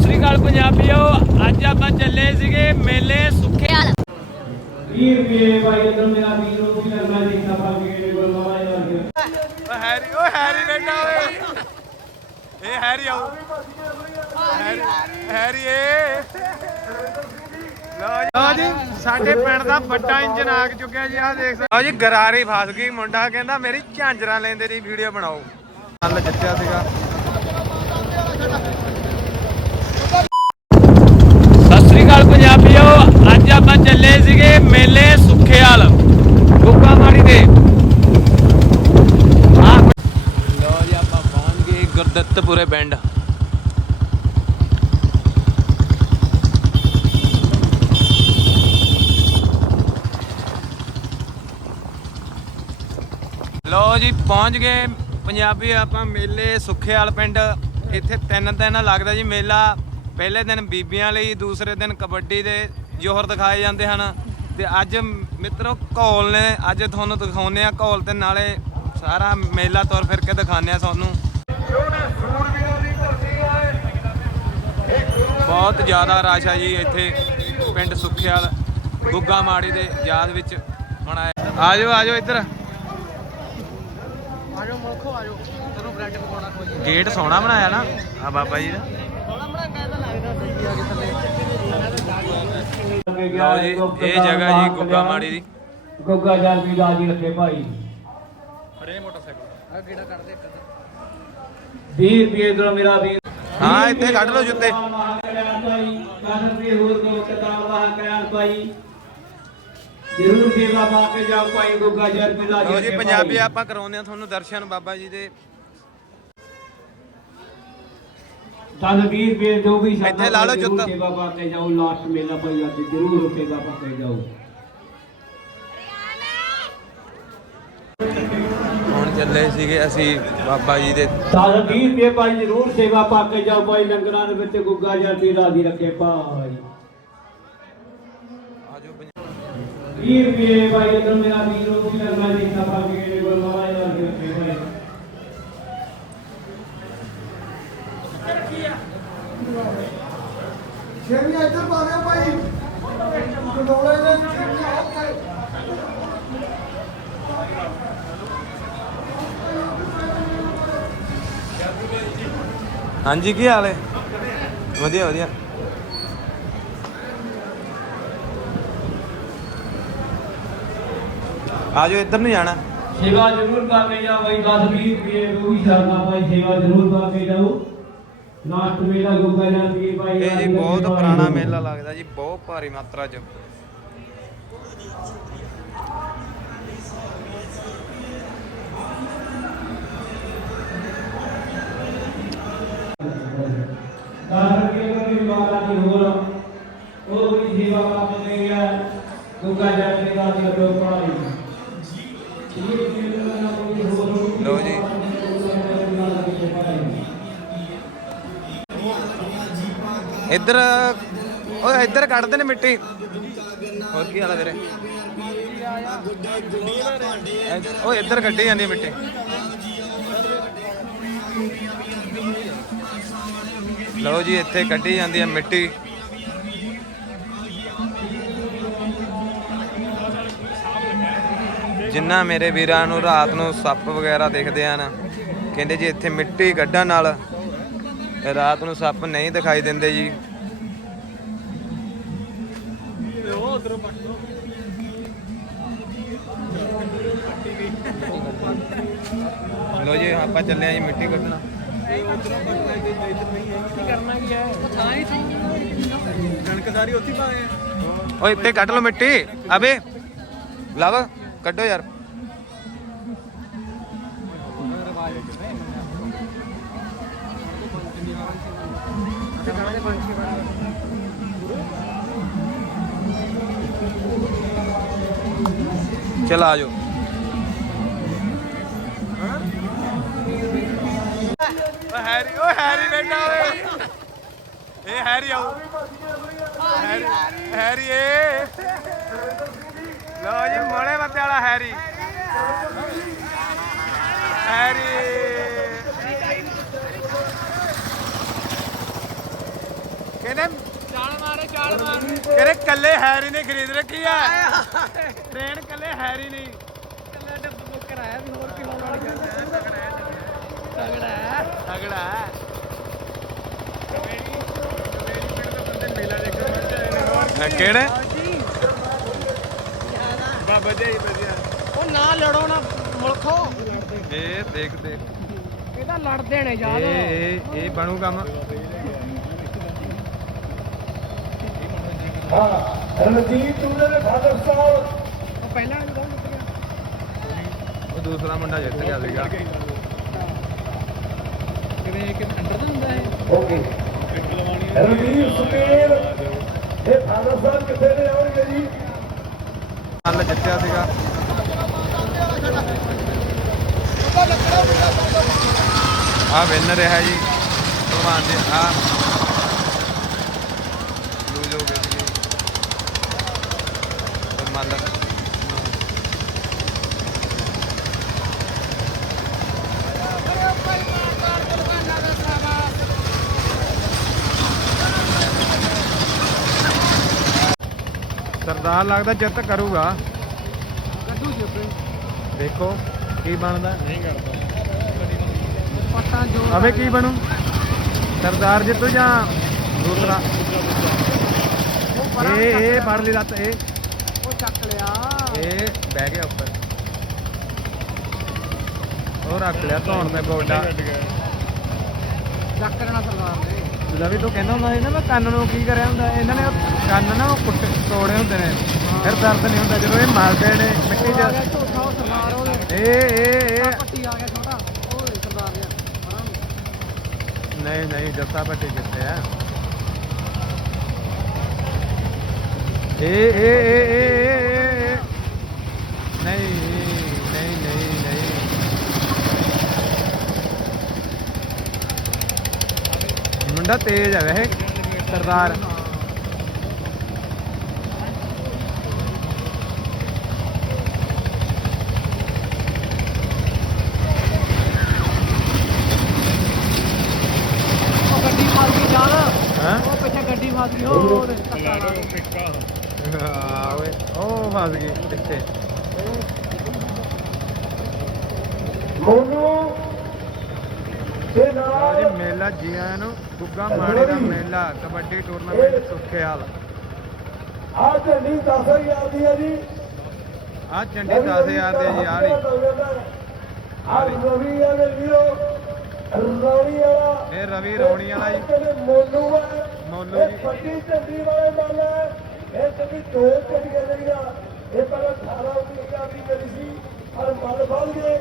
ਸਤਿ ਸ੍ਰੀ ਅਕਾਲ ਪੰਜਾਬੀਓ ਅੱਜ ਆਪਾਂ ਚੱਲੇ ਸੀਗੇ ਮੇਲੇ ਸੁੱਖਿਆਲ 20 ਰੁਪਏ ਭਾਈ ਉਧਰ ਮੇਰਾ ਵੀਰ ਉਹ ਵੀ ਕਰਨਾ ਦੇਖਦਾ ਪਾ ਕੇ ਕੋਲ ਮਾਵਾ ਯਾਰ ਓ ਹੈਰੀ ਓ ਹੈਰੀ ਬੈਠਾ ਓਏ। ਇਹ ਹੈਰੀ ਆਉ ਹੈਰੀ ਹੈਰੀ ਏ। ਲਓ ਜੀ। ਸਾਡੇ ਪਿੰਡ ਦਾ ਵੱਡਾ ਇੰਜਨ ਆ ਚੁੱਕਿਆ ਜੀ ਆਹ ਦੇਖ ਸਕਦੇ ਲਓ ਜੀ ਗਰਾਰੀ ਫਸ ਗਈ ਮੁੰਡਾ ਕਹਿੰਦਾ ਮੇਰੀ ਝਾਂਜਰਾਂ ਲੈਂਦੇ ਦੀ ਵੀਡੀਓ ਬਣਾਓ। ਕੱਲ ਜਿੱਤਿਆ ਸੀਗਾ ਸਤਿ ਸ੍ਰੀ ਅਕਾਲ ਪੰਜਾਬੀਓ ਅੱਜ ਆਪਾਂ ਚੱਲੇ ਸੀਗੇ ਮੇਲੇ ਸੁੱਖੇਵਾਲ ਗੁੱਗਾ ਦੇ। ਲੋ ਜੀ, ਆਪਾਂ ਪਹੁੰਚ ਗਏ ਗੁਰਦੱਤਪੁਰੇ ਪਿੰਡ। ਲੋ ਜੀ, ਪਹੁੰਚ ਗਏ ਪੰਜਾਬੀ ਆਪਾਂ ਮੇਲੇ ਸੁੱਖੇਵਾਲ ਪਿੰਡ। ਇੱਥੇ ਤਿੰਨ ਦਿਨ ਲੱਗਦਾ ਜੀ ਮੇਲਾ। ਪਹਿਲੇ ਦਿਨ ਬੀਬੀਆਂ ਲਈ, ਦੂਸਰੇ ਦਿਨ ਕਬੱਡੀ ਦੇ ਜੋਹਰ ਦਿਖਾਏ ਜਾਂਦੇ ਹਨ। ਤੇ ਅੱਜ ਮਿੱਤਰੋ ਘੋਲ ਨੇ ਅੱਜ ਤੁਹਾਨੂੰ ਦਿਖਾਉਂਦੇ ਆ ਘੋਲ ਤੇ ਨਾਲੇ ਸਾਰਾ ਮੇਲਾ ਤੁਰ ਫਿਰ ਕੇ ਦਿਖਾਉਂਦੇ ਆ ਤੁਹਾਨੂੰ। ਬਹੁਤ ਜ਼ਿਆਦਾ ਰਸ਼ ਆ ਜੀ ਇੱਥੇ ਪਿੰਡ ਸੁੱਖੇਵਾਲ ਗੁੱਗਾ ਮਾੜੀ ਦੇ ਯਾਦ ਵਿੱਚ ਮਨਾਇਆ। ਆਜੋ ਆਜੋ ਇੱਧਰ। ਆਜੋ ਮੋਖੋ ਆਜੋ। ਤੈਨੂੰ ਬ੍ਰੈਡ ਪਕੌੜਾ ਖੋਜੀ ਗੇਟ ਸੋਹਣਾ ਬਣਾਇਆ ਨਾ। ਆ ਬਾਬਾ ਜੀ ਦਾ ਸੋਹਣਾ ਬਣਾ ਕੇ ਤਾਂ ਲੱਗਦਾ ਸਹੀ ਆ ਕੇ ਥੱਲੇ ਲਓ ਜੀ ਇਹ ਜਗ੍ਹਾ ਜੀ ਗੁੱਗਾ ਮਾੜੀ ਦੀ ਗੁੱਗਾ ਜਲ ਵੀ ਰਾਜੀ ਰੱਖੇ ਭਾਈ। ਆ ਕਿਹੜਾ ਕੱਢਦੇ ਇੱਕ ਤਾਂ 20 ਰੁਪਏ ਉਧਰ ਮੇਰਾ ਵੀਰ ਹਾਂ ਇੱਥੇ ਕੱਢ ਲਓ ਜੁੱਤੇ। ਕਲਿਆਣ ਭਾਈ 10 ਰੁਪਏ ਹੋਰ ਦੋ ਕਤਾਲ ਵਾਹ ਕਲਿਆਣ ਭਾਈ। ਜ਼ਰੂਰ ਸੇਵਾ ਪਾ ਕੇ ਜਾਓ ਭਾਈ ਗੁੱਗਾ ਜਲ ਵੀ ਰਾਜੀ ਲਓ ਜੀ ਪੰਜਾਬੀ। ਆਪਾਂ ਕਰਾਉਂਦੇ ਆ ਤੁਹਾਨੂੰ ਦਰਸ਼ਨ ਬਾਬਾ ਜੀ ਦੇ। ਦਸ 20 ਰੁਪਏ ਜੋ ਵੀ ਇੱਥੇ ਲਾ ਲਓ ਜੁੱਤ। ਸੇਵਾ ਪਾ ਕੇ ਜਾਓ ਲਾਸਟ ਮੇਲਾ ਭਾਈ ਅੱਜ ਜ਼ਰੂਰ ਸੇਵਾ ਪਾ ਕੇ ਜਾਓ। ਹੁਣ ਚੱਲੇ ਸੀਗੇ ਅਸੀਂ ਬਾਬਾ ਜੀ ਦੇ। ਸਾਡਾ 20 ਰੁਪਏ ਭਾਈ ਜ਼ਰੂਰ ਸੇਵਾ ਪਾ ਕੇ ਜਾਓ ਭਾਈ ਲੰਗਰਾਂ ਦੇ ਵਿੱਚ ਗੁੱਗਾ ਜਲ ਵੀ ਰਾਜੀ ਰੱਖੇ ਭਾਈ। ਆਜੋ 20 ਰੁਪਏ ਭਾਈ ਉਧਰ ਮੇਰਾ ਵੀਰ ਵੀ ਕਰਨਾ ਦੇਖਦਾ ਪਾ ਕੇ ਕੋਲ ਮਾਵਾ ਯਾਰ ਰੱਖੇ ਭਾਈ ਛੇਵੀਂ ਇੱਧਰ ਪਾ ਦਿਓ ਭਾਈ। ਕਡੋਲੇ ਦੇ ਛੇਵੀਂ ਆਓ ਹਾਂਜੀ ਕੀ ਹਾਲ ਹੈ? ਵਧੀਆ ਵਧੀਆ। ਆਜੋ ਇੱਧਰ ਨੂੰ ਜਾਣਾ। ਸੇਵਾ ਜ਼ਰੂਰ ਪਾ ਕੇ ਜਾਓ ਭਾਈ 10 20 ਰੁਪਏ ਜੋ ਵੀ ਸਰਦਾ ਭਾਈ ਸੇਵਾ ਜ਼ਰੂਰ ਪਾ ਕੇ ਜਾਓ ਲਾਸਟ ਮੇਲਾ ਗੁੱਗਾ ਜਲ ਵੀ ਭਾਈ ਇਹ ਜੀ ਬਹੁਤ। ਪੁਰਾਣਾ ਮੇਲਾ ਲੱਗਦਾ ਜੀ ਬਹੁਤ ਭਾਰੀ ਮਾਤਰਾ 'ਚ। ਦਸ ਰੁਪਏ ਇੱਧਰ, ਉਹ ਇੱਧਰ ਕੱਢਦੇ ਨੇ ਮਿੱਟੀ। ਹੋਰ ਕੀ ਹਾਲ ਹੈ ਵੀਰੇ? ਇੱਧ- ਇੱਧਰ ਕੱਢੀ ਜਾਂਦੀ ਹੈ ਮਿੱਟੀ। ਲਓ ਜੀ, ਇੱਥੇ ਕੱਢੀ ਜਾਂਦੀ ਹੈ ਮਿੱਟੀ। ਜਿੰਨਾ ਮੇਰੇ ਵੀਰਾਂ ਨੂੰ ਰਾਤ ਨੂੰ ਸੱਪ ਵਗੈਰਾ ਦਿਖਦੇ ਹਨ, ਕਹਿੰਦੇ ਜੀ ਇੱਥੇ ਮਿੱਟੀ ਕੱਢਣ ਨਾਲ ਰਾਤ ਨੂੰ ਸੱਪ ਨਹੀਂ ਦਿਖਾਈ ਦਿੰਦੇ ਜੀ। ਲੋ ਜੀ ਆਪਾਂ ਚੱਲੇ ਆ ਜੀ ਮਿੱਟੀ ਕੱਢਣਾ। ਕਣਕ ਸਾਰੀ ਉੱਥੇ ਪਾਏ ਓਏ ਇੱਥੇ ਕੱਢ ਲਓ ਮਿੱਟੀ। ਅਬੇ ਲਵ ਕੱਢੋ ਯਾਰ। ਚਲ ਆ ਜਾਓ ਓ ਹੈਰੀ ਓ ਹੈਰੀ ਬੈਠਾ ਓਏ ਇਹ ਹੈਰੀ ਆਉ ਹੈਰੀ ਹੈਰੀ ਏ ਲਓ ਜੀ ਮੋੜੇ ਮੱਤੇ ਵਾਲਾ ਹੈਰੀ ਕਹਿੰਦੇ ਚਾਲ ਮਾਰੇ ਚਾਲ ਮਾਰ ਕਹਿੰਦੇ ਕੱਲੇ ਹੈਰੀ ਨੇ ਖਰੀਦ ਰੱਖੀ ਆ। ਟ੍ਰੇਨ ਕੱਲੇ ਹੈਰੀ ਨਹੀਂ ਕੱਲੇ ਡੱਬਾ ਬੁੱਕ ਕਰਾਇਆ ਵੀ ਹੋਰ ਕੀ ਹੋਣ ਵਾਲੀ ਗੱਲ ਹੈ ਤਗੜਾ ਹੈ। ਤਗੜਾ ਹੈ। ਕਿਹੜੇ? ਬਾਬਾ ਜੀ ਵਧੀਆ। ਉਹ ਨਾ ਲੜੋ ਨਾ ਮੁਲਖੋ। ਇਹ ਦੇਖ ਦੇਖ। ਇਹ ਤਾਂ ਲੜਦੇ ਨੇ ਯਾਦ ਇਹ ਇਹ ਇਹ ਬਣੂ ਕੰਮ। ਹਾਂ ਰਣਜੀਤ ਤੁਮਨੇ ਦੇ ਫਾਦਰ ਸਾਹਿਬ। ਉਹ ਪਹਿਲਾਂ ਵਾਲੀ ਕੌਣ ਜਿੱਤ ਗਿਆ ਉਹ ਦੂਸਰਾ ਮੁੰਡਾ ਜਿੱਤ ਗਿਆ ਸੀਗਾ। ਕਿਵੇਂ ਕਿ ਅੰਡਰ ਦਾ ਹੁੰਦਾ ਹੈ ਓਕੇ। ਰਣਜੀਤ ਸੁਪੀਰ ਇਹ ਫਾਦਰ ਸਾਹਿਬ ਕਿੱਥੇ ਨੇ? ਆਉਣਗੇ ਜੀ ਕੱਲ ਜਿੱਤਿਆ ਸੀਗਾ। ਆ ਵਿਨ ਰਿਹਾ ਜੀ ਭਗਵਾਨ ਦੇ ਆ ਲੂਜ ਹੋ ਗਏ ਸੀਗੇ ਤੇ ਮੰਨ ਸਰਦਾਰ ਲੱਗਦਾ ਜਿੱਤ ਕਰੂਗਾ। ਕੱਢੂ ਦੇਖੋ ਕੀ ਬਣਦਾ। ਪੱਟਾਂ ਜੋ ਅਵੇ ਕੀ ਬਣੂ? ਸਰਦਾਰ ਜਿੱਤੂ ਜਾਂ ਦੂਸਰਾ? ਉਹ ਪਰਾਂ ਇਹ ਇਹ। ਫੜ ਲਈ ਲੱਤ ਇਹ। ਉਹ ਚੱਕ ਲਿਆ। ਇਹ ਬਹਿ ਗਿਆ ਉੱਪਰ। ਉਹ ਰੱਖ ਲਿਆ ਧੌਣ ਤੇ ਗੋਡਾ। ਚੱਕ ਲੈਣਾ ਸਰਦਾਰ ਨੇ। ਰਵੀ ਤੂੰ ਕਹਿੰਦਾ ਹੁੰਦਾ ਇਹਨਾਂ ਨੇ ਕੰਨ ਨੂੰ ਕੀ ਕਰਿਆ ਹੁੰਦਾ? ਇਹਨਾਂ ਨੇ ਕੰਨ ਨਾ ਉਹ ਕੁੱਟ ਤੋੜੇ ਹੁੰਦੇ ਨੇ। ਫਿਰ ਦਰਦ ਨਹੀਂ ਹੁੰਦਾ, ਜਦੋਂ ਇਹ ਮਰਦੇ ਨੇ, ਮਿੱਟੀ 'ਚ। ਝੂਠਾ ਉਹ ਸਰਦਾਰ ਉਹਦੇ ਇਹ ਇਹ ਇਹ। ਪੱਟੀ ਆ ਗਿਆ ਛੋਟਾ ਉਹ ਸਰਦਾਰ ਜਿਹਾ ਨਹੀਂ ਨਹੀਂ, ਜੱਸਾ ਪੱਟੀ ਕਿੱਥੇ ਆ। ਇਹ ਇਹ ਇਹ ਨਹੀਂ ਨਹੀਂ ਨਹੀਂ ਨਹੀਂ ਮੁੰਡਾ ਤੇਜ਼ ਹੈ ਵੈਸੇ ਸਰਦਾਰ ਉਹ ਗੱਡੀ ਫਸ ਗਈ ਯਾਰ ਹਾਂ ਉਹ ਪਿੱਛੇ ਗੱਡੀ ਫਸ ਗਈ ਉਹ ਉਹਦੇ ਧੱਕਾ ਲਾ ਕੇ। ਆ ਓਏ ਉਹ ਫਸ ਗਈ ਪਿੱਛੇ ਮੋਨੂ ਤੇ ਲਓ ਨਾਲ ਜੀ ਮੇਲਾ ਜੀਆਂ ਨੂੰ ਗੁੱਗਾ ਮਾਣੇ ਦਾ ਮੇਲਾ ਕਬੱਡੀ ਟੂਰਨਾਮੈਂਟ ਸੁਖਿਆਲ। ਆ ਝੰਡੀ 10000 ਦੀ ਹੈ ਜੀ। ਆ ਚੰਡੀ 10000 ਦੇ ਜੀ ਆਲੀ ਆ ਰਵੀ ਵਾਲੇ ਵੀਰੋ ਰੌਣੀ ਵਾਲਾ ਇਹ ਰਵੀ ਰੌਣੀ ਵਾਲਾ ਜੀ। ਹੈ ਮੋਨੂ ਇਹ ਜੀ। ਪੱਟੀ ਝੰਡੀ ਵਾਲੇ ਨਾਲ ਹੈ। ਇਹ ਕਦੀ ਦੋ ਝੰਡੀਆਂ ਲਈਆਂ ਇਹ ਪਹਿਲਾਂ 18 ਝੰਡੀਆਂ ਵੀ ਕਰੀ ਸੀ ਔਰ ਮਨ ਫਲ ਗਏ।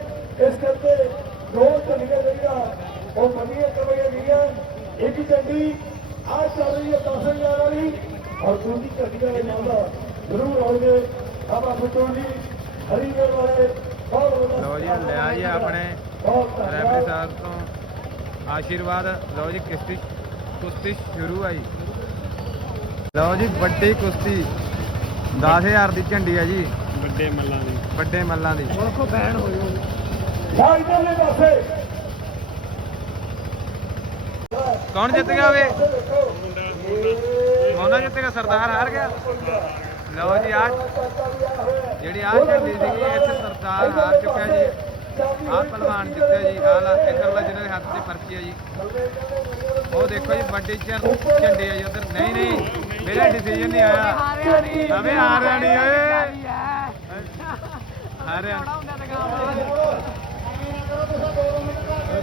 ਇੱਕ ਝੰਡੀ ਆ ਚੱਲ ਰਹੀ ਹੈ 10000 ਵਾਲੀ। ਔਰ ਦੂਜੀ ਝੰਡੀਆਂ ਦੇ ਨਾਲ ਜ਼ਰੂਰ ਆਉਣਗੇ। ਬਾਬਾ ਫਤੂ ਜੀ ਹਰੀਗੜ ਵਾਲੇ ਲਓ ਜੀ ਲਿਆ ਜੀ ਆਪਣੇ ਰੈਫਰੀ ਸਾਹਿਬ ਤੋਂ ਆਸ਼ੀਰਵਾਦ। ਲਓ ਜੀ ਕੁਸ਼ਤੀ ਕੁਸ਼ਤੀ ਸ਼ੁਰੂ ਆ ਜੀ। ਲਓ ਜੀ ਵੱਡੀ ਕੁਸ਼ਤੀ। 10000 ਦੀ ਝੰਡੀ ਆ ਜੀ। ਵੱਡੇ ਮੱਲਾਂ ਦੀ। ਵੱਡੇ ਮੱਲਾਂ ਦੀ। ਮੁਲਖੋ ਬੈਨ ਹੋਈ ਹੋਈ ਜਾਂ ਇਧਰਲੇ ਪਾਸੇ। ਕੌਣ ਜਿੱਤ ਗਿਆ ਵੇ? ਮੋਨਾ ਜਿੱਤ ਗਿਆ? ਸਰਦਾਰ ਹਾਰ ਗਿਆ? ਲਓ ਜੀ ਆ ਜਿਹੜੀ ਆ ਝੰਡੀ ਸੀਗੀ, ਇੱਥੇ ਸਰਦਾਰ ਹਾਰ ਚੁੱਕਿਆ ਜੀ। ਆ ਪਹਿਲਵਾਨ ਜਿੱਤਿਆ ਜੀ ਆ ਲਾ ਜਿਹਨਾਂ ਦੇ ਹੱਥ 'ਚ ਪਰਚੀ ਆ ਜੀ। ਉਹ ਦੇਖੋ ਜੀ, ਵੱਡੀ ਝੰ- ਝੰਡੀ ਆ ਜੀ, ਉਧਰ ਨਹੀਂ ਨਹੀਂ, ਮੇਰਾ ਡਿਸੀਜਨ ਨਹੀਂ ਆਇਆ। ਹਾਰਿਆ ਨਹੀਂ ਓਏ ਹੈ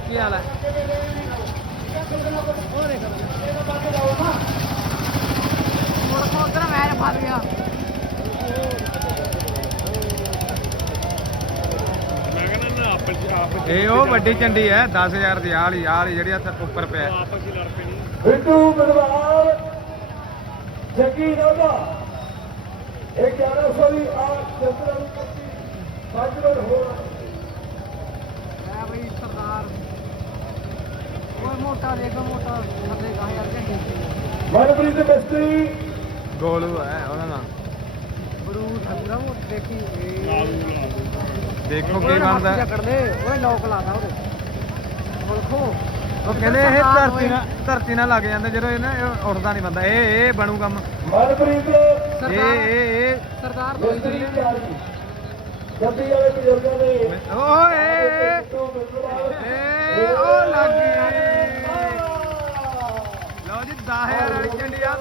ਕੀ ਹਾਲ ਹੈ ਇਹ ਉਹ ਵੱਡੀ ਝੰਡੀ ਹੈ 10000 ਦੀ ਆਲੀ ਵਾਲੀ ਜਿਹੜੀ ਇੱਥੇ ਉੱਪਰ ਪਿਆ ਆਪਸ ਹੀ। ਲੜ ਪਏ ਬਿੱਟੂ ਬਲਵਾਲ ਜੱਗੀ ਰੋਦਾ ਇਹ 1100 ਦੀ ਆ ਚੰਦਰਾ ਨੂੰ ਕੱਟੀ ਪੰਜ ਬਈ ਸਰਦਾਰ ਉਹ ਮੋਟਾ ਦੇਖੋ ਮੋਟਾ ਥੱਲੇ ਗਾ ਯਾਰ ਝੰਡੀ ਮਨਪ੍ਰੀਤ ਮਿਸਤਰੀ ਗੋਲੂ ਹੈ ਉਹਦਾ ਨਾਮ ਬਰੂ ਥੱਲੇ ਉਹ ਦੇਖੀ। ਦੇਖੋ ਕੀ ਬਣਦਾ। ਜਕੜ ਦੇ ਉਹਨੇ ਲੋਕ ਲਾਦਾ ਉਹਦੇ। ਮੁਲਖੋ ਉਹ ਕਹਿੰਦੇ ਇਹ ਧਰਤੀ ਨਾਲ ਧਰਤੀ ਨਾਲ ਲੱਗ ਜਾਂਦਾ ਜਦੋਂ ਇਹ ਨਾ ਉੱਠਦਾ ਨਹੀਂ ਬੰਦਾ। ਇਹ ਇਹ ਬਣੂ ਕੰਮ। ਮਨਪ੍ਰੀਤ। ਇਹ ਇਹ ਇਹ। ਸਰਦਾਰ ਮਿਸਤਰੀ ਗੱਡੀ ਵਾਲੇ ਬਜ਼ੁਰਗਾਂ ਨੇ ਓਏ ਏ ਉਹ ਲੱਗ ਜੀ 10000 ਵਾਲੀ ਝੰਡੀ ਆ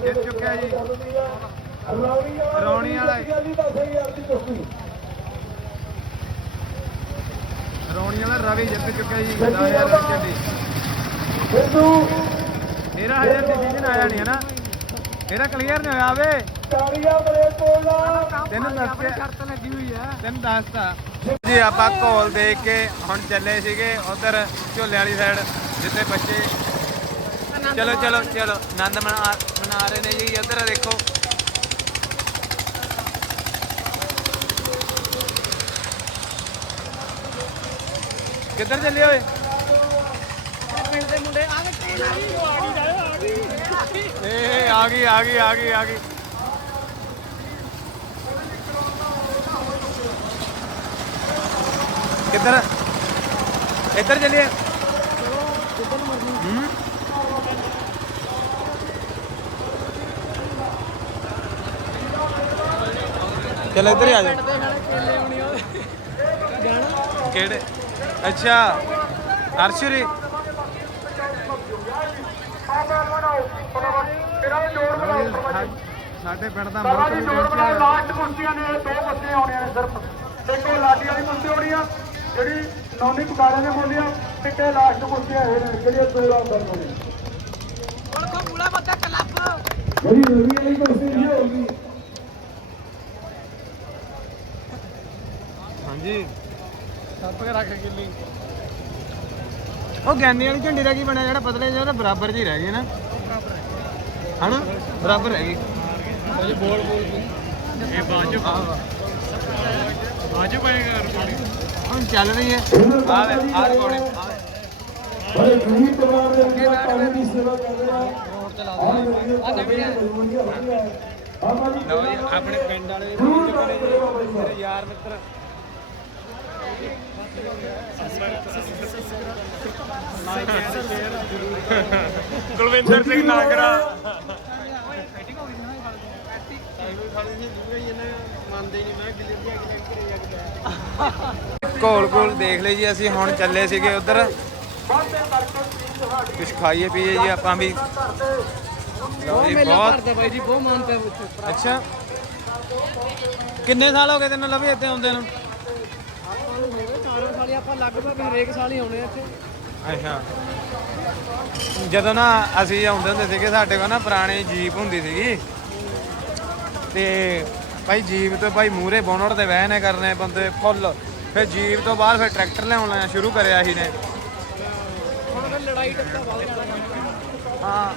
ਜਿੱਤ ਚੁੱਕਿਆ ਜੀ। ਰੌਣੀ ਵਾਲਾ ਰੌਣੀ ਵਾਲਾ ਹੀ। ਜੀ 10000 ਦੀ ਕੁਸ਼ਤੀ ਰੌਣੀ ਵਾਲਾ ਰਵੀ ਜਿੱਤ ਚੁੱਕਿਆ ਜੀ 10000 ਵਾਲੀ ਝੰਡੀ ਸਿੱਧੂ 13000 ਦੀ ਸੀਜ਼ਨ ਆਇਆ ਨਹੀਂ ਹੈ ਨਾ। ਇਹਦਾ ਕਲੀਅਰ ਨਹੀਂ ਹੋਇਆ ਵੇ। ਤਾੜੀਆਂ ਬੜੇ ਕੋਲਾ ਤੈਨੂੰ ਦੱਸਿਆ। ਆਪਣੀ ਸ਼ਰਤ ਲੱਗੀ ਹੋਈ ਹੈ ਤੈਨੂੰ ਦੱਸਤਾ। ਜੀ ਆਪਾਂ ਘੋਲ ਦੇਖ ਕੇ ਹੁਣ ਚੱਲੇ ਸੀਗੇ ਉਧਰ ਝੋਲੇ ਵਾਲੀ ਸਾਈਡ ਜਿੱਥੇ ਬੱਚੇ ਚਲੋ ਚਲੋ ਚਲੋ। ਆਨੰਦ ਮਨਾ ਮਨਾ ਰਹੇ ਨੇ ਜੀ। ਇੱਧਰ ਦੇਖੋ। ਕਿੱਧਰ ਚੱਲੇ ਓਏ? ਪਿੰਡ ਦੇ ਮੁੰਡੇ ਆ ਗਏ ਏ, ਆ ਗਈ ਆ ਗਈ ਆ ਗਈ ਆ ਗਈ। ਕਿੱਧਰ? ਇੱਧਰ ਚੱਲੀਏ। ਹੂੰ? ਚਲ ਇੱਧਰ ਆ ਜਾ। ਦੇ ਹੋਣੀ ਕਿਹੜੇ? ਅੱਛਾ ਅਰਸ਼ਰੀ। ਸਾਡੇ ਪਿੰਡ ਦਾ ਮੁੱਖ ਵੀ ਪਹੁੰਚਿਆ ਲਾਸਟ ਕੁਸ਼ਤੀਆਂ ਨੇ ਦੋ ਕੁਸ਼ਤੀਆਂ ਆਉਣੀਆਂ ਨੇ ਸਿਰਫ। ਇੱਕ ਉਹ ਲਾਡੀ ਵਾਲੀ ਕੁਸ਼ਤੀ ਹੋਣੀ ਆ ਜਿਹੜੀ ਨੌਨੀ ਪਕਾੜੇ ਨੇ ਬੋਲੀ ਆ ਇੱਕ ਇਹ ਲਾਸਟ ਕੁਸ਼ਤੀਆਂ ਇਹ ਨੇ ਜਿਹੜੀਆਂ ਦੋ ਰਾਉਂਡ ਕਰਨੀਆਂ ਨੇ। ਹੁਣ ਕੋ ਮੂਲਾ ਬੱਤਾ ਕਲੱਬ ਜਿਹੜੀ ਰਵੀ ਵਾਲੀ ਨਹੀਂ ਹੋਊਗੀ ਹਾਂਜੀ ਸੱਪ ਕੇ ਰੱਖ ਕਿੱਲੀ ਉਹ ਗਿਆਨੀ ਵਾਲੀ ਝੰਡੀ ਦਾ ਕੀ ਬਣਿਆ? ਜਿਹੜਾ ਪਤਲੇ ਜਿਹਾ ਉਹਦਾ ਬਰਾਬਰ ਜੀ ਰਹਿ ਗਈ ਨਾ। ਹਨਾ? ਬਰਾਬਰ ਰਹਿ ਗਈ। ਇਹ ਬੋਲ ਬੋਲ। ਇਹ ਬਾਜੂ ਬਾਜੂ ਪਾਏਗਾ ਰਿਕਾਰਡਿੰਗ ਹੁਣ ਚੱਲ ਰਹੀ ਹੈ। ਆ ਆ ਰਿਕਾਰਡਿੰਗ ਬੜੇ ਗਰੀਬ ਪਰਿਵਾਰ ਦੇ ਵਿੱਚ ਪਾਣੀ ਦੀ ਸੇਵਾ ਆ ਆ ਲਓ ਜੀ ਆਪਣੇ ਪਿੰਡ ਵਾਲੇ ਮੇਰੇ ਯਾਰ ਮਿੱਤਰ। ਕੁਲਵਿੰਦਰ ਸਿੰਘ ਨਾਗਰਾ। ਕੋਲ ਕੋਲ ਦੇਖ ਲਈ ਜੀ ਅਸੀਂ ਹੁਣ ਚੱਲੇ ਸੀਗੇ ਉਧਰ। ਕੁਝ ਖਾਈਏ ਪੀਏ ਜੀ ਆਪਾਂ ਵੀ। ਬਹੁਤ ਕਰਦੇ ਬਾਈ ਜੀ ਬਹੁਤ ਮਾਨਤਾ ਅੱਛਾ। ਕਿੰਨੇ ਸਾਲ ਹੋ ਗਏ ਤੈਨੂੰ ਲਵੀ ਇੱਥੇ ਆਉਂਦੇ ਨੂੰ? ਹੋਵੇ ਚਾਰੋਂ ਸਾਲੀ ਆਪਾਂ ਲਗਭਗ ਹਰੇਕ ਸਾਲ ਹੀ ਆਉਣੇ ਆ ਇੱਥੇ। ਅੱਛਾ। ਜਦੋਂ ਨਾ ਅਸੀਂ ਆਉਂਦੇ ਹੁੰਦੇ ਸੀਗੇ ਸਾਡੇ ਕੋਲ ਨਾ ਪੁਰਾਣੀ ਜੀਪ ਹੁੰਦੀ ਸੀਗੀ। ਤੇ ਭਾਈ ਜੀਪ ਤੋਂ ਭਾਈ ਮੂਰੇ ਬੋਨਟ ਤੇ ਵਹਿਨੇ ਕਰਨੇ ਬੰਦੇ ਫੁੱਲ। ਫਿਰ ਜੀਪ ਤੋਂ ਬਾਅਦ ਫਿਰ ਟਰੈਕਟਰ ਲਿਆਉਣਾ ਸ਼ੁਰੂ ਕਰਿਆ ਸੀ ਨੇ ਹੁਣ ਫਿਰ ਲੜਾਈ ਟੱਕਾ ਵੱਧ ਜਾਣਾ ਹਾਂ।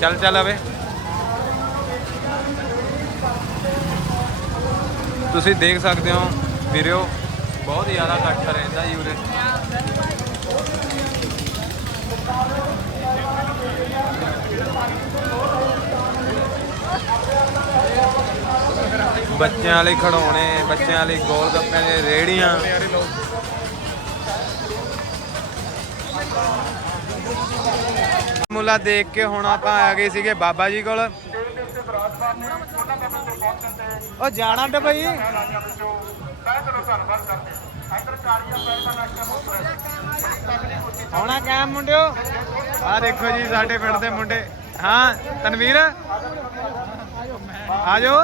ਚੱਲ ਚੱਲ ਅਵੇ। ਤੁਸੀਂ ਦੇਖ ਸਕਦੇ ਹੋ ਵੀਰਿਓ ਬਹੁਤ ਜ਼ਿਆਦਾ ਇਕੱਠ ਰਹਿੰਦਾ ਜੀ ਉਰੇ। ਬੱਚਿਆਂ ਲਈ ਖਿਡੌਣੇ, ਬੱਚਿਆਂ ਲਈ ਗੋਲ ਗੱਪਿਆਂ ਦੀਆਂ ਰੇੜੀਆਂ ਮੁੱਲਾ ਦੇਖ ਕੇ ਹੁਣ ਆਪਾਂ ਆ ਗਏ ਸੀਗੇ ਬਾਬਾ ਜੀ ਕੋਲ। ਉਹ ਜਾਣਾ ਤੇ ਭਾਈ ਆਉਣਾ ਕਾਇਮ ਮੁੰਡਿਓ? ਆ ਦੇਖੋ ਜੀ ਸਾਡੇ ਪਿੰਡ ਦੇ ਮੁੰਡੇ। ਹਾਂ ਤਨਵੀਰ? ਆ ਜਾਓ।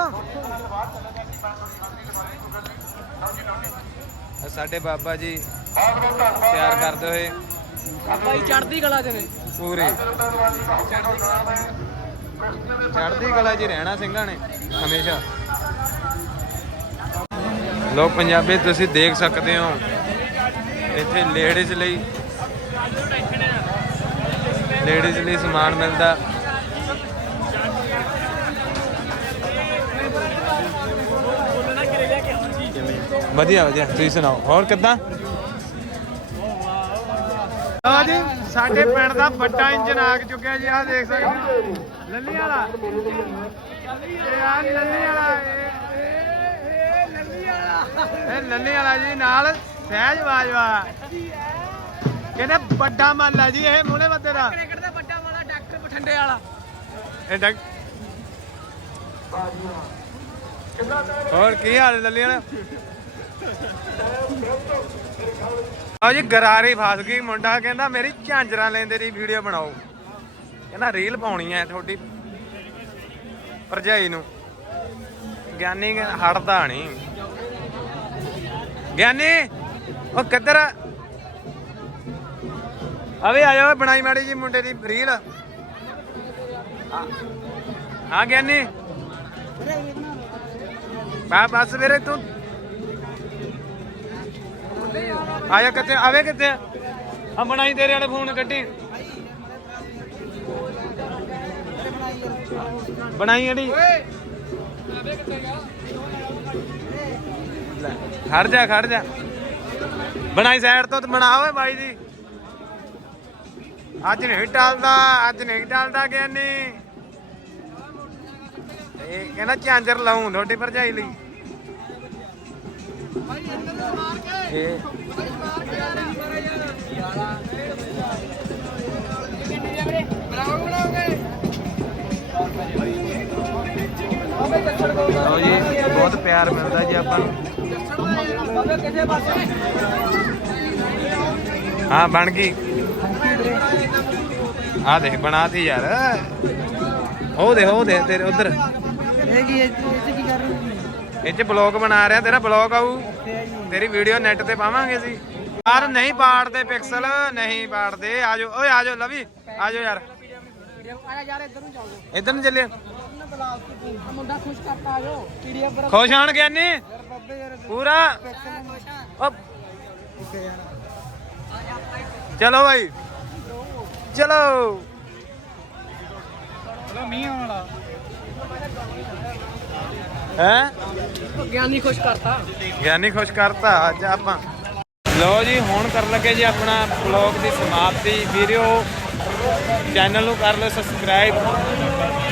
ਆਹ ਸਾਡੇ ਬਾਬਾ ਜੀ ਤਿਆਰ ਕਰਦੇ ਹੋਏ। ਬਾਈ ਚੜਦੀ ਕਲਾ ਨੇ। ਪੂਰੇ। ਚੜ੍ਹਦੀ ਕਲਾ ਹੀ ਰਹਿਣਾ ਸਿੰਘਾਂ ਨੇ ਹਮੇਸ਼ਾ। ਲੋਕ ਪੰਜਾਬੀ, ਤੁਸੀਂ ਦੇਖ ਸਕਦੇ ਹੋ। ਇੱਥੇ ਲੇਡੀਜ਼ ਲਈ ਲੇਡੀਜ਼ ਲਈ ਸਮਾਨ ਮਿਲਦਾ। ਵਧੀਆ ਵਧੀਆ। ਤੁਸੀਂ ਸੁਣਾਓ, ਹੋਰ ਕਿੱਦਾਂ? ਲਓ ਸਾਡੇ ਪਿੰਡ ਦਾ ਵੱਡਾ ਇੰਜਨ ਆ ਚੁੱਕਿਆ ਜੀ, ਆਹ ਦੇਖ ਸਕਦੇ ਹੋ। ਲੱਲੀ ਵਾਲਾ। ਇਹ ਆ ਲੱਲੀ ਵਾਲਾ ਇਹ ਲੱਲੀ ਵਾਲਾ ਜੀ ਨਾਲ ਸਹਿਜ ਬਾਜਵਾ ਕਹਿੰਦੇ ਵੱਡਾ ਮੱਲ ਹੈ ਜੀ ਇਹ ਮੋਹਣੇ ਬੱਤੇ ਦਾ ਕ੍ਰਿਕਟ ਦਾ ਵੱਡਾ ਵਾਲਾ ਡਾਕਟਰ ਬਠਿੰਡੇ ਵਾਲਾ। ਇਹ ਡਾਕ- ਹੋਰ ਕੀ ਹਾਲ ਲੱਲੀ ਵਾਲਾ? ਆਓ ਜੀ ਗਰਾਰੀ ਫਸ ਗਈ ਮੁੰਡਾ ਕਹਿੰਦਾ ਮੇਰੀ ਝਾਂਜਰਾਂ ਲੈਂਦੇ ਦੀ ਵੀਡੀਓ ਬਣਾਓ। ਕਹਿੰਦਾ ਰੀਲ ਪਾਉਣੀ ਹੈ ਤੁਹਾਡੀ ਭਰਜਾਈ ਨੂੰ। ਗਿਆਨੀ ਹਟਦਾ ਨਹੀਂ ਗਿਆਨੀ, ਉਹ ਕਿੱਧਰ ਆ? ਆਵੇ, ਆ ਜਾਓ, ਬਣਾਈ ਮਾੜੀ ਜੀ ਮੁੰਡੇ ਦੀ ਰੀਲ। ਹਾਂ ਗਿਆਨੀ। ਬਾ ਬਸ ਵੀਰੇ ਤੂੰ। ਆਇਆ ਕਿੱਥੇ, ਆਵੇ ਕਿੱਥੇ ਆ? ਬਣਾਈ ਤੇਰੇ ਵਾਲੇ ਫੋਨ ਕੱਢੀ। ਬਣਾਈ ਅੜੀ ਖੜ ਜਾ ਖੜ ਜਾ। ਬਣਾਈ ਸਾਈਡ ਤੋਂ ਬਣਾ, ਓਏ ਬਾਈ ਜੀ। ਅੱਜ ਨਹੀਂ ਟਾਲਦਾ, ਅੱਜ ਨਹੀਂ ਟਾਲਦਾ ਗਿਆਨੀ। ਇਹ ਕਹਿੰਦਾ ਝਾਂਜਰ ਲਾਉਂ ਤੁਹਾਡੀ ਭਰਜਾਈ ਲਈ। ਇਹ ਲਓ ਜੀ, ਬਹੁਤ ਪਿਆਰ ਮਿਲਦਾ ਜੀ ਆਪਾਂ ਨੂੰ। ਹਾਂ ਬਣ ਗਈ। ਆ ਦੇਖ ਬਣਾਤੀ ਯਾਰ। ਉਹ ਦੇ ਉਹ ਦੇ ਤੇਰੇ ਉਧਰ। ਇਹ ਕੀ ਇਹ ਕੀ ਕਰ ਰਹੇ ਇਹ ਚ ਬਲੌਗ ਬਣਾ ਰਿਹਾ ਤੇਰਾ ਬਲੌਗ ਆਊ। ਤੇਰੀ ਵੀਡੀਓ ਨੈਟ ਤੇ ਪਾਵਾਂਗੇ ਸੀ ਯਾਰ ਨਹੀਂ ਪਾੜਦੇ ਪਿਕਸਲ ਨਹੀਂ ਪਾੜਦੇ। ਆਜੋ ਓਏ ਆਜੋ ਲਵੀ। ਆਜੋ ਯਾਰ। ਇੱਧਰ ਨੂੰ ਚੱਲ ਇਧਰ ਨੂੰ ਚੱਲੇ ਨਾ ਬੁਲਾ ਕੇ ਆ ਮੁੰਡਾ ਖੁਸ਼ ਕਰਤਾ ਪੀਡੀਐਫ ਖੁਸ਼ ਆਣ ਗਿਆਨੀ ਯਾਰ ਬੱਬੇ ਯਾਰ ਪੂਰਾ? ਓ। ਚਲੋ ਭਾਈ ਚਲੋ। ਚਲੋ ਮੀਂਹ ਆਉਣ ਵਾਲਾ। ਹੈ? ਗਿਆਨੀ ਖੁਸ਼ ਕਰਤਾ। ਗਿਆਨੀ ਖੁਸ਼ ਕਰਤਾ ਅੱਜ ਆਪਾਂ। ਲਓ ਜੀ ਹੁਣ ਕਰਨ ਲੱਗੇ ਜੀ ਆਪਣਾ ਬਲੌਗ ਦੀ ਸਮਾਪਤੀ। ਵੀਡੀਓ ਚੈਨਲ ਨੂੰ ਕਰ ਲਓ ਸਬਸਕ੍ਰਾਈਬ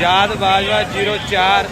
ਯਾਦ ਬਾਜਵਾ 04